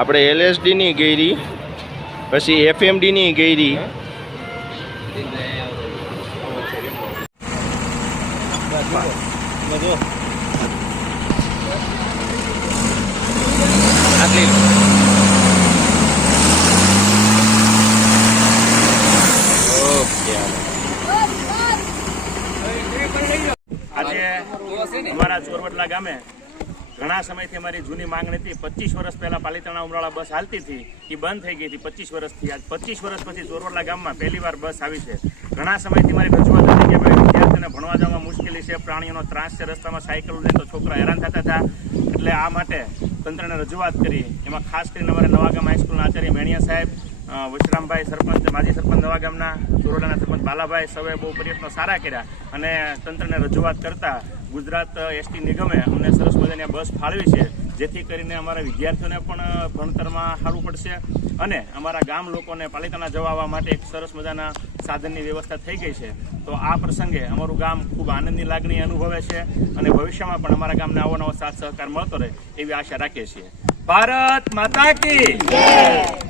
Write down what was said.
આપણે એલએસડીની ગયરી પછી એફએમડીની ગઈરી આટલી અમારા ચોરવટલા ગામે ઘણા સમયથી અમારી જૂની માંગણી હતી. પચીસ વર્ષ પહેલાં પાલિતાણા ઉમરાળા બસ હાલતી હતી. એ બંધ થઈ ગઈ હતી પચીસ વર્ષથી. આજ પચીસ વર્ષ પછી ચોરવટલા ગામમાં પહેલી વાર બસ આવી છે. ઘણા સમયથી મારી રજૂઆત હતી કે ભાઈ વિદ્યાર્થીઓને ભણવા જવામાં મુશ્કેલી છે, પ્રાણીઓનો ત્રાસ છે, રસ્તામાં સાયકલ લઈને તો છોકરા હેરાન થતા હતા. એટલે આ માટે તંત્રને રજૂઆત કરી. એમાં ખાસ કરીને અમારે નવાગામ હાઈસ્કૂલના આચાર્ય મેણિયા સાહેબ વચરામભાઈ સરપંચ, માજી સરપંચ નવા ગામના ચોરોડાના સરપંચ બાલાભાઈ સૌએ બહુ પ્રયત્નો સારા કર્યા અને તંત્રને રજૂઆત કરતા ગુજરાત એસટી નિગમે અમને સરસ મજાની બસ ફાળવી છે, જેથી કરીને અમારા વિદ્યાર્થીઓને પણ ભણતરમાં સારું પડશે અને અમારા ગામ લોકોને પાલિકાના જવા આવવા માટે એક સરસ મજાના સાધનની વ્યવસ્થા થઈ ગઈ છે. તો આ પ્રસંગે અમારું ગામ ખૂબ આનંદની લાગણી અનુભવે છે અને ભવિષ્યમાં પણ અમારા ગામને આવો નવો સાથ સહકાર મળતો રહે એવી આશા રાખીએ છીએ. ભારત માતા કી